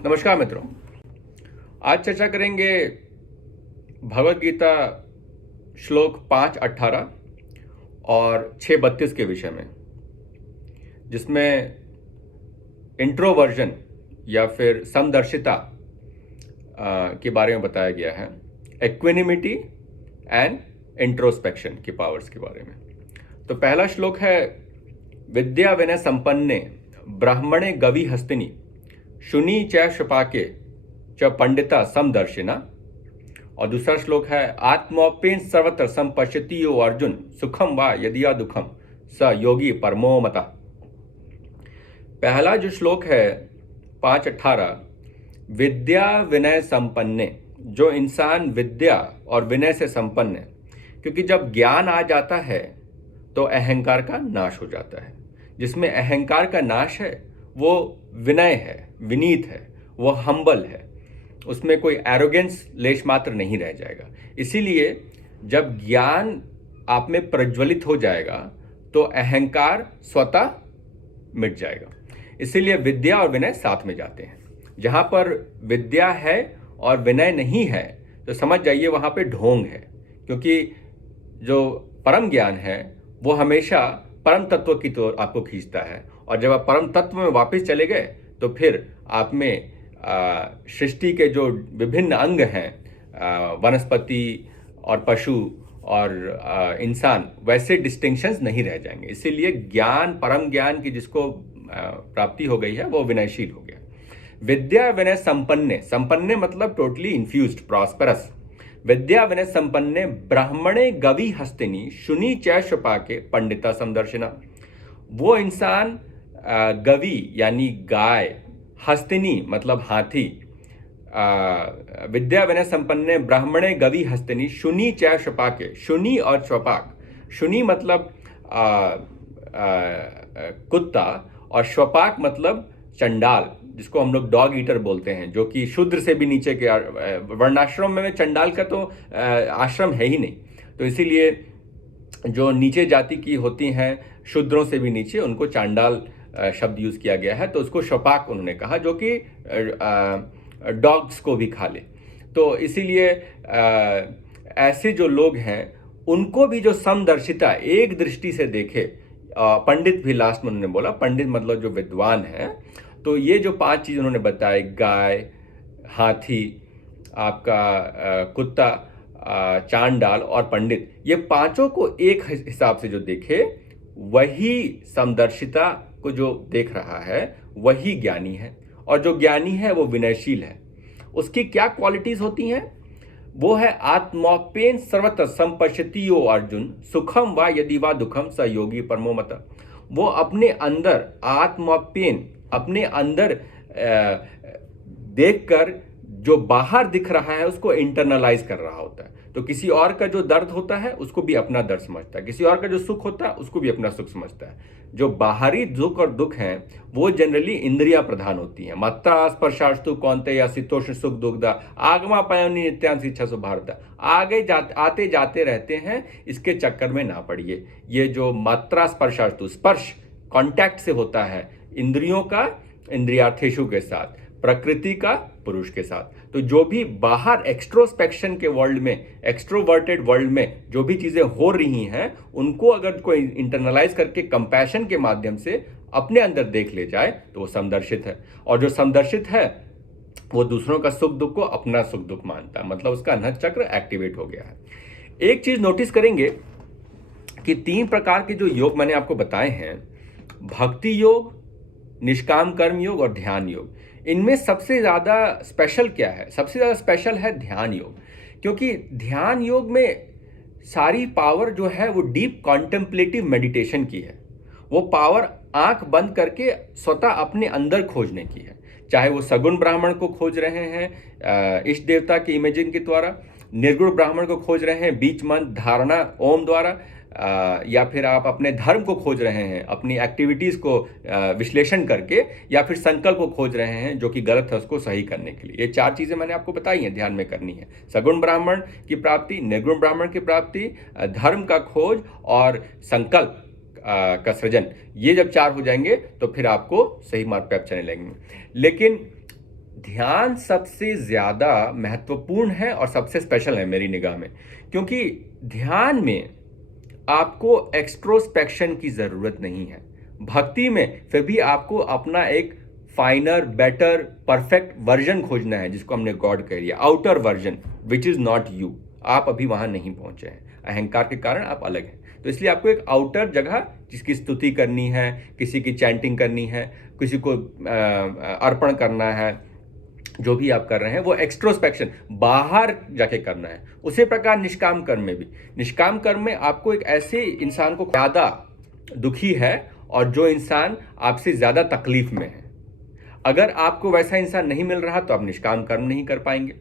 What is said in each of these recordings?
नमस्कार मित्रों। आज चर्चा करेंगे भगवत गीता श्लोक 5:18 और 6:32 के विषय में, जिसमें इंट्रोवर्जन या फिर समदर्शिता के बारे में बताया गया है, इक्विनिमिटी एंड इंट्रोस्पेक्शन की पावर्स के बारे में। तो पहला श्लोक है, विद्या विनय संपन्ने ब्राह्मणे गवि हस्तिनी शुनि च शपाके च पंडिता समदर्शिना। और दूसरा श्लोक है, आत्मोपेन सर्वत्र संपश्यति यो अर्जुन सुखम वा यदिया दुखम स योगी परमो मता। पहला जो श्लोक है 5:18, विद्या विनय संपन्ने, जो इंसान विद्या और विनय से संपन्न है, क्योंकि जब ज्ञान आ जाता है तो अहंकार का नाश हो जाता है। जिसमें अहंकार का नाश है वो विनय है, विनीत है, वो हम्बल है, उसमें कोई एरोगेंस लेश मात्र नहीं रह जाएगा। इसीलिए जब ज्ञान आप में प्रज्वलित हो जाएगा तो अहंकार स्वतः मिट जाएगा। इसीलिए विद्या और विनय साथ में जाते हैं। जहाँ पर विद्या है और विनय नहीं है तो समझ जाइए वहाँ पे ढोंग है, क्योंकि जो परम ज्ञान है वो हमेशा परम तत्व की तो आपको खींचता है, और जब आप परम तत्व में वापस चले गए तो फिर आप में सृष्टि के जो विभिन्न अंग हैं, वनस्पति और पशु और इंसान, वैसे डिस्टिंक्शंस नहीं रह जाएंगे। इसीलिए ज्ञान, परम ज्ञान की जिसको प्राप्ति हो गई है वो विनयशील हो गया। विद्या विनय संपन्ने, संपन्ने मतलब टोटली इन्फ्यूज्ड, प्रॉस्परस। विद्या विनय संपन्ने ब्राह्मणे गवि हस्तिनी शुनि च शपाके पंडिता समदर्शिना। वो इंसान गवि यानी गाय, हस्तिनी मतलब हाथी, विद्या विनय संपन्ने ब्राह्मणे गवि हस्तिनी शुनि च शपाके। शुनि और स्वपाक, शुनि मतलब कुत्ता और स्वपाक मतलब चंडाल, जिसको हम लोग डॉग ईटर बोलते हैं, जो कि शूद्र से भी नीचे के वर्णाश्रम में चंडाल का तो आश्रम है ही नहीं। तो इसीलिए जो नीचे जाति की होती हैं, शूद्रों से भी नीचे, उनको चांडाल शब्द यूज किया गया है। तो उसको शपाक उन्होंने कहा, जो कि डॉग्स को भी खा ले। तो इसीलिए ऐसे जो लोग हैं उनको भी जो समदर्शिता, एक दृष्टि से देखे, पंडित भी लास्ट में उन्होंने बोला, पंडित मतलब जो विद्वान है। तो ये जो 5 चीज उन्होंने बताए, गाय, हाथी, आपका कुत्ता, चांडाल और पंडित, ये पांचों को एक हिसाब से जो देखे, वही समदर्शिता को जो देख रहा है वही ज्ञानी है। और जो ज्ञानी है वो विनयशील है। उसकी क्या क्वालिटीज होती हैं? वो है आत्मोपेन सर्वत्र संपश्यति यो अर्जुन सुखम वा यदि वा दुखम स योगी परमो मता। वो अपने अंदर आत्मोपेन, अपने अंदर देखकर जो बाहर दिख रहा है उसको इंटरनलाइज कर रहा होता है। तो किसी और का जो दर्द होता है उसको भी अपना दर्द समझता है, किसी और का जो सुख होता है उसको भी अपना सुख समझता है। जो बाहरी दुख और दुख हैं वो जनरली इंद्रिया प्रधान होती हैं। मात्रा स्पर्शास्तु कौनते या शीतोष्ण सुख दुखदा आगमा पयोनि नित्यांश इच्छा सुभारता। आगे आते जाते रहते हैं, इसके चक्कर में ना पड़िए। ये जो मात्रा स्पर्शास्तु, स्पर्श कांटेक्ट से होता है इंद्रियों का इंद्रियार्थेषु के साथ, प्रकृति का पुरुष के साथ। तो जो भी बाहर एक्सट्रोस्पेक्शन के वर्ल्ड में, एक्सट्रोवर्टेड वर्ल्ड में जो भी चीजें हो रही हैं, उनको अगर कोई इंटरनलाइज करके कंपैशन के माध्यम से अपने अंदर देख ले जाए तो वो समदर्शित है। और जो समदर्शित है वो दूसरों का सुख दुख को अपना सुख दुख मानता है, मतलब उसका अंतः चक्र एक्टिवेट हो गया है। एक चीज नोटिस करेंगे कि 3 प्रकार के जो योग मैंने आपको बताए हैं, भक्ति योग, निष्काम कर्म योग और ध्यान योग, इनमें सबसे ज़्यादा स्पेशल क्या है? सबसे ज़्यादा स्पेशल है ध्यान योग। क्योंकि ध्यान योग में सारी पावर जो है वो डीप कॉन्टेम्पलेटिव मेडिटेशन की है। वो पावर आंख बंद करके स्वतः अपने अंदर खोजने की है। चाहे वो सगुण ब्राह्मण को खोज रहे हैं इष्ट देवता की इमेजिंग के द्वारा, निर्गुण ब्राह्मण को खोज रहे हैं बीज मंत्र धारणा ओम द्वारा, या फिर आप अपने धर्म को खोज रहे हैं अपनी एक्टिविटीज को विश्लेषण करके, या फिर संकल्प को खोज रहे हैं जो कि गलत है उसको सही करने के लिए। ये 4 चीजें मैंने आपको बताई हैं ध्यान में करनी है। सगुण ब्राह्मण की प्राप्ति, निर्गुण ब्राह्मण की प्राप्ति, धर्म का खोज और संकल्प का सृजन। ये जब 4 हो जाएंगे तो फिर आपको सही मार्ग पे आप चलने लगेंगे। लेकिन ध्यान सबसे ज़्यादा महत्वपूर्ण है और सबसे स्पेशल है मेरी निगाह में, क्योंकि ध्यान में आपको एक्सट्रोस्पेक्शन की ज़रूरत नहीं है। भक्ति में फिर भी आपको अपना एक फाइनर, बेटर, परफेक्ट वर्जन खोजना है, जिसको हमने गॉड कह लिया, outer version which is not you. आप अभी वहाँ नहीं पहुँचे हैं, अहंकार के कारण आप अलग हैं। तो इसलिए आपको एक आउटर जगह जिसकी स्तुति करनी है, किसी की चैंटिंग करनी है, किसी को अर्पण करना है, जो भी आप कर रहे हैं वो एक्सट्रोस्पेक्शन बाहर जाके करना है। उसी प्रकार निष्काम कर्म में भी, निष्काम कर्म में आपको एक ऐसे इंसान को ज़्यादा दुखी है और जो इंसान आपसे ज़्यादा तकलीफ में है, अगर आपको वैसा इंसान नहीं मिल रहा तो आप निष्काम कर्म नहीं कर पाएंगे।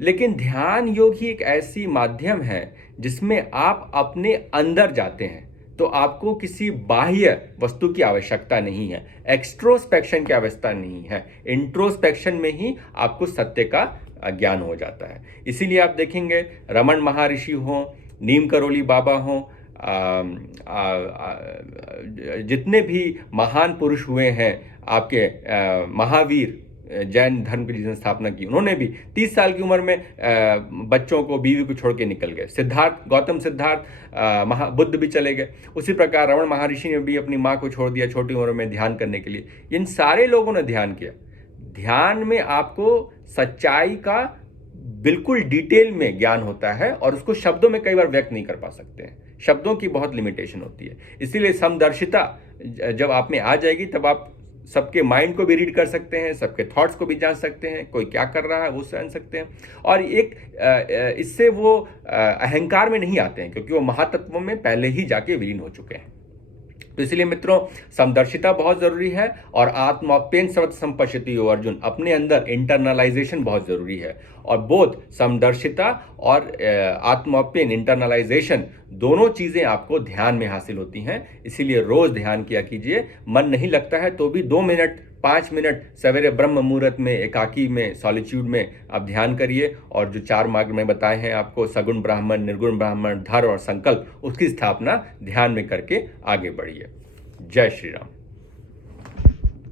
लेकिन ध्यान योग ही एक ऐसी माध्यम है जिसमें आप अपने अंदर जाते हैं, तो आपको किसी बाह्य वस्तु की आवश्यकता नहीं है, एक्सट्रोस्पेक्शन की आवश्यकता नहीं है। इंट्रोस्पेक्शन में ही आपको सत्य का ज्ञान हो जाता है। इसीलिए आप देखेंगे रमन महर्षि हों, नीम करोली बाबा हों, जितने भी महान पुरुष हुए हैं आपके, महावीर, जैन धर्म की जिसने स्थापना की, उन्होंने भी 30 साल की उम्र में बच्चों को, बीवी को छोड़ के निकल गए। सिद्धार्थ, गौतम सिद्धार्थ, बुद्ध भी चले गए। उसी प्रकार रमन महर्षि ने भी अपनी माँ को छोड़ दिया छोटी उम्र में ध्यान करने के लिए। इन सारे लोगों ने ध्यान किया। ध्यान में आपको सच्चाई का बिल्कुल डिटेल में ज्ञान होता है और उसको शब्दों में कई बार व्यक्त नहीं कर पा सकते हैं, शब्दों की बहुत लिमिटेशन होती है। इसीलिए समदर्शिता जब आप में आ जाएगी तब आप सबके माइंड को भी रीड कर सकते हैं, सबके थॉट्स को भी जान सकते हैं, कोई क्या कर रहा है वो जान सकते हैं। और एक इससे वो अहंकार में नहीं आते हैं, क्योंकि वो महातत्वों में पहले ही जाके विलीन हो चुके हैं। तो इसलिए मित्रों, समदर्शिता बहुत जरूरी है और आत्माप्यन सर्वत्र संपश्यति यो अर्जुन, अपने अंदर इंटरनलाइजेशन बहुत जरूरी है। और बोथ समदर्शिता और आत्माप्यन, इंटरनलाइजेशन, दोनों चीजें आपको ध्यान में हासिल होती हैं। इसीलिए रोज ध्यान किया कीजिए। मन नहीं लगता है तो भी 2 मिनट, 5 मिनट सवेरे ब्रह्म मुहूर्त में, एकाकी में, सॉलिट्यूड में आप ध्यान करिए। और जो 4 मार्ग में बताए हैं आपको, सगुण ब्राह्मण, निर्गुण ब्राह्मण, धर्म और संकल्प, उसकी स्थापना ध्यान में करके आगे बढ़िए। जय श्री राम।